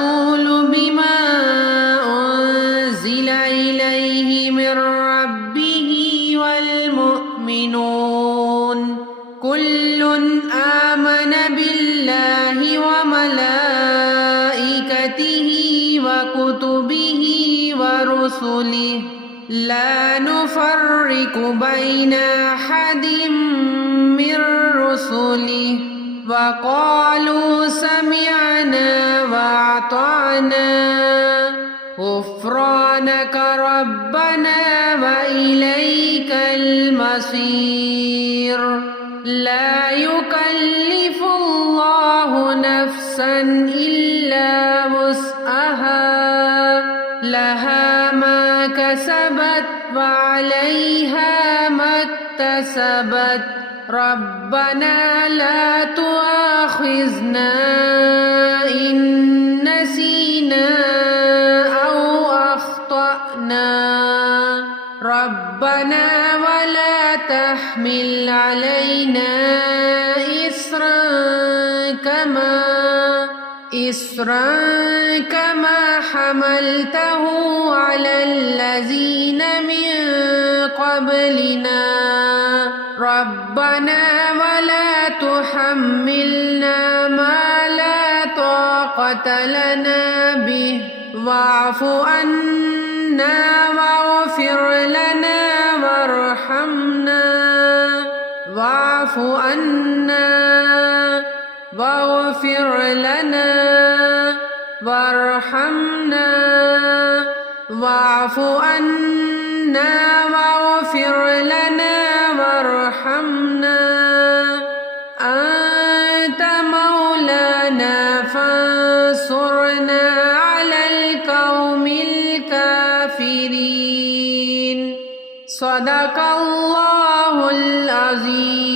الرسول بما أنزل إليه من ربه والمؤمنون كل آمن بالله وملائكته وكتبه ورسله لا نفرق بين أحد من رسله وقالوا سمعنا وأطعنا غفرانك ربنا وإليك المصير لا يكلف الله نفسا إلا وسعها لها ما كسبت وعليها ما اكتسبت ربنا لا تؤاخذنا إن نسينا أو أخطأنا ربنا ولا تحمل علينا إصرا كما حملته على الذين من قبلنا ربنا ولا تحملنا ما لا طاقة لنا به واعف عنا واغفر لنا وارحمنا واعف عنا واغفر لنا وارحمنا واعف عنا واغفر لنا وارحمنا أنت مولانا فانصرنا على القوم الكافرين صدق الله العظيم.